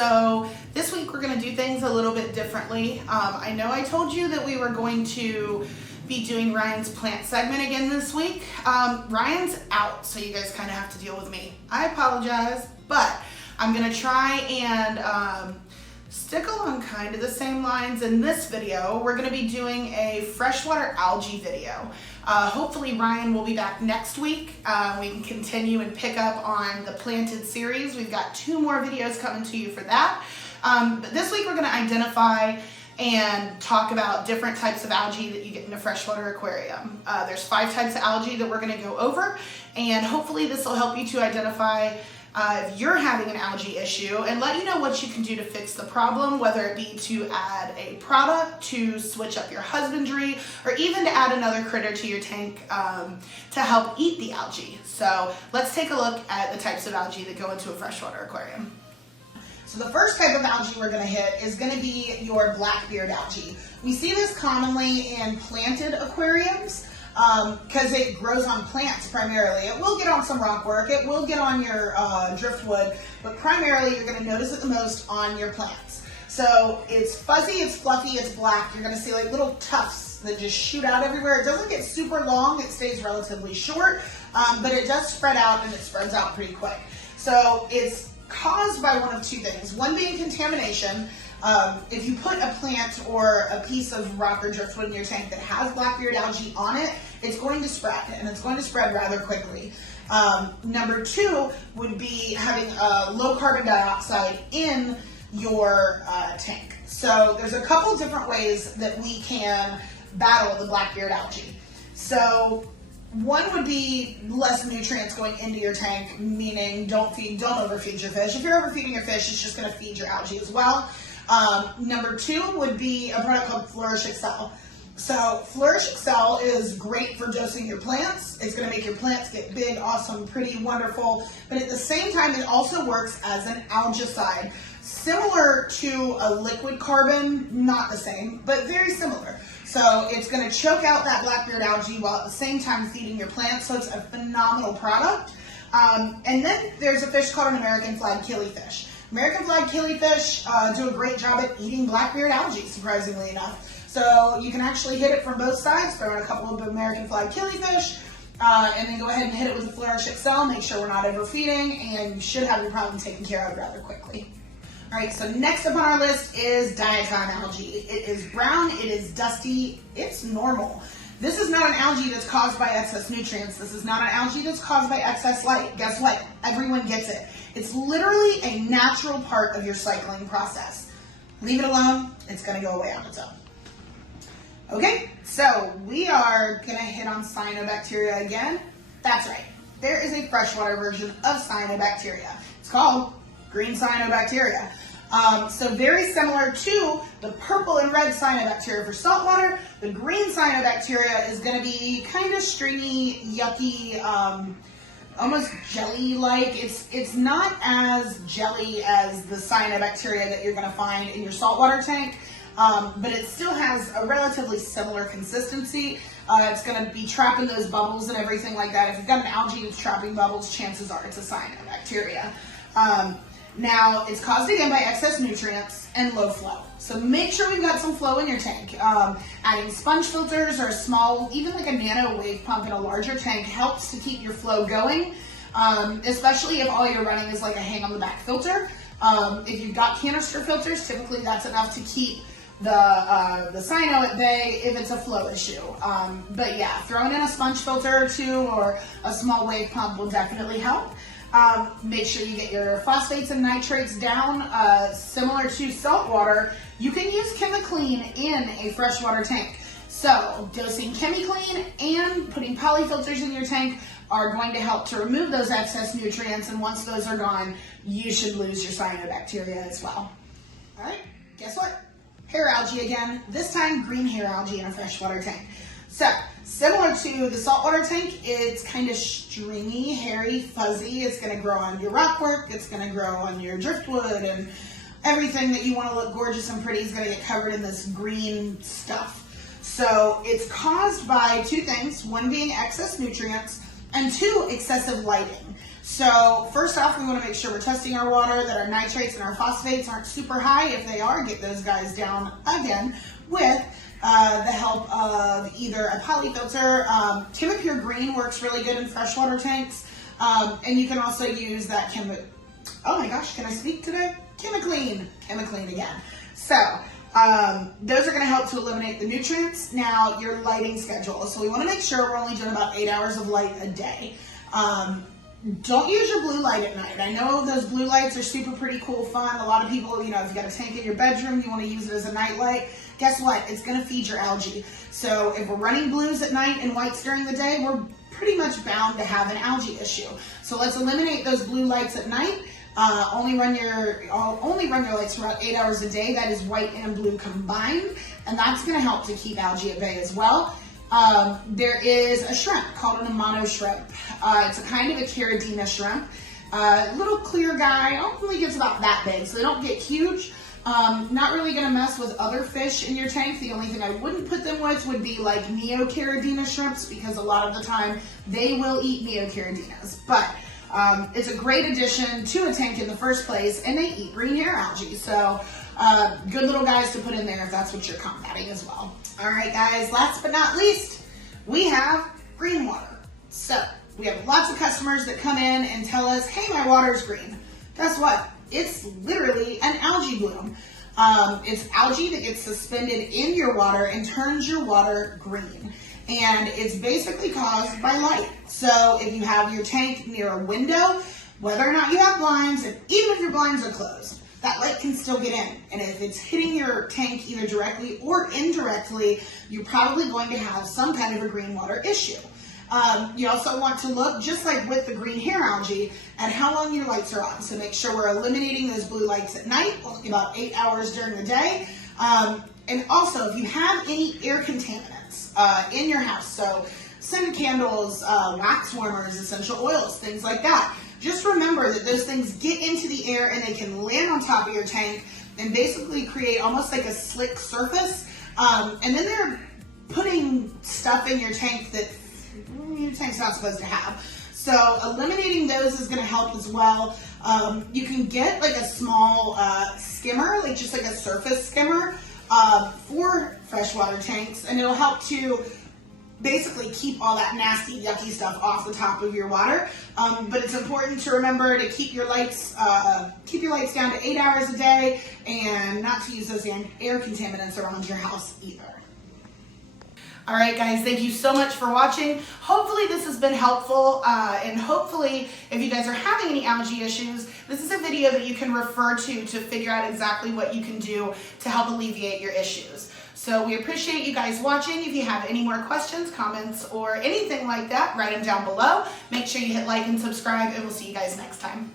So this week we're going to do things a little bit differently. I know I told you that we were going to be doing Ryan's plant segment again this week. Ryan's out, so you guys kind of have to deal with me. I apologize, but I'm going to try and stick along kind of the same lines in this video. We're going to be doing a freshwater algae video. Hopefully Ryan will be back next week. We can continue and pick up on the planted series. We've got 2 more videos coming to you for that. But this week we're going to identify and talk about different types of algae that you get in a freshwater aquarium. There's 5 types of algae that we're going to go over, and hopefully this will help you to identify if you're having an algae issue and let you know what you can do to fix the problem, whether it be to add a product, to switch up your husbandry, or even to add another critter to your tank to help eat the algae. So let's take a look at the types of algae that go into a freshwater aquarium. So the first type of algae we're going to hit is going to be your blackbeard algae. We see this commonly in planted aquariums because it grows on plants primarily. It will get on some rockwork, it will get on your driftwood, but primarily you're going to notice it the most on your plants. So it's fuzzy, it's fluffy, it's black. You're going to see like little tufts that just shoot out everywhere. It doesn't get super long, it stays relatively short, but it does spread out and it spreads out pretty quick. So it's caused by one of 2 things. One being contamination. If you put a plant or a piece of rock or driftwood in your tank that has blackbeard algae on it, it's going to spread, and it's going to spread rather quickly. Number 2 would be having low carbon dioxide in your tank. So there's a couple different ways that we can battle the blackbeard algae. So one would be less nutrients going into your tank, meaning don't overfeed your fish. If you're overfeeding your fish, it's just going to feed your algae as well. Number 2 would be a product called Flourish Excel. So Flourish Excel is great for dosing your plants. It's going to make your plants get big, awesome, pretty, wonderful. But at the same time, it also works as an algicide. Similar to a liquid carbon, not the same, but very similar. So it's going to choke out that blackbeard algae while at the same time feeding your plants. So it's a phenomenal product. And then there's a fish called an American flag killifish. American flag killifish do a great job at eating blackbeard algae, surprisingly enough. So you can actually hit it from both sides, throw in a couple of American flag killifish, and then go ahead and hit it with the Flourish Excel, make sure we're not overfeeding, and you should have your problem taken care of rather quickly. All right, so next up on our list is diatom algae. It is brown, it is dusty, it's normal. This is not an algae that's caused by excess nutrients. This is not an algae that's caused by excess light. Guess what? Everyone gets it. It's literally a natural part of your cycling process. Leave it alone, it's gonna go away on its own. Okay, so we are gonna hit on CYANOBACTERIA again. That's right, there is a freshwater version of CYANOBACTERIA. It's called green CYANOBACTERIA. So very similar to the purple and red CYANOBACTERIA for saltwater, the green CYANOBACTERIA is going to be kind of stringy, yucky, almost jelly-like. It's not as jelly as the CYANOBACTERIA that you're going to find in your saltwater tank, but it still has a relatively similar consistency. It's going to be trapping those bubbles and everything like that. If you've got an algae that's trapping bubbles, chances are it's a CYANOBACTERIA. Now, it's caused again by excess nutrients and low flow. So make sure we've got some flow in your tank. Adding sponge filters or a small, even like a nano wave pump in a larger tank helps to keep your flow going, especially if all you're running is like a hang on the back filter. If you've got canister filters, typically that's enough to keep the cyano at bay if it's a flow issue. But yeah, throwing in a sponge filter or 2 or a small wave pump will definitely help. Make sure you get your phosphates and nitrates down. Similar to saltwater, you can use ChemiClean in a freshwater tank. So dosing ChemiClean and putting polyfilters in your tank are going to help to remove those excess nutrients, and once those are gone, you should lose your CYANOBACTERIA as well. All right, guess what? Hair algae again, this time green hair algae in a freshwater tank. So, similar to the saltwater tank, it's kind of stringy, hairy, fuzzy. It's going to grow on your rockwork, it's going to grow on your driftwood, and everything that you want to look gorgeous and pretty is going to get covered in this green stuff. So, it's caused by 2 things, one being excess nutrients, and 2, excessive lighting. So first off, we want to make sure we're testing our water, that our nitrates and our phosphates aren't super high. If they are, get those guys down again with the help of either a polyfilter. Chemipure Green works really good in freshwater tanks. And you can also use that oh my gosh, can I speak today? Chemiclean again. So those are going to help to eliminate the nutrients. Now, your lighting schedule. So we want to make sure we're only doing about 8 hours of light a day. Don't use your blue light at night. I know those blue lights are super pretty cool, fun. A lot of people, you know, if you got a tank in your bedroom, you want to use it as a night light. Guess what? It's going to feed your algae. So if we're running blues at night and whites during the day, we're pretty much bound to have an algae issue. So let's eliminate those blue lights at night. Only run your lights for about 8 hours a day. That is white and blue combined, and that's going to help to keep algae at bay as well. There is a shrimp called an amano shrimp. It's a kind of a caridina shrimp. Little clear guy, only gets about that big, so they don't get huge. Not really going to mess with other fish in your tank. The only thing I wouldn't put them with would be like neocaridina shrimps, because a lot of the time they will eat neocaridinas. But it's a great addition to a tank in the first place, and they eat green hair algae. So good little guys to put in there if that's what you're combating as well. All right, guys, last but not least, we have green water. So we have lots of customers that come in and tell us, hey, my water's green. Guess what? It's literally an algae bloom. It's algae that gets suspended in your water and turns your water green. And it's basically caused by light. So if you have your tank near a window, whether or not you have blinds, and even if your blinds are closed, that light can still get in. And if it's hitting your tank either directly or indirectly, you're probably going to have some kind of a green water issue. You also want to look, just like with the green hair algae, at how long your lights are on. So make sure we're eliminating those blue lights at night, only about 8 hours during the day. And also, if you have any air contaminants in your house, so scented candles, wax warmers, essential oils, things like that, just remember that those things get into the air and they can land on top of your tank and basically create almost like a slick surface. And then they're putting stuff in your tank that your tank's not supposed to have. So eliminating those is going to help as well. You can get like a small skimmer, like just like a surface skimmer for freshwater tanks, and it'll help to basically keep all that nasty, yucky stuff off the top of your water. But it's important to remember to keep your lights down to 8 hours a day, and not to use those air contaminants around your house either. All right, guys, thank you so much for watching. Hopefully this has been helpful, and hopefully if you guys are having any algae issues, this is a video that you can refer to figure out exactly what you can do to help alleviate your issues. So we appreciate you guys watching. If you have any more questions, comments, or anything like that, write them down below. Make sure you hit like and subscribe, and we'll see you guys next time.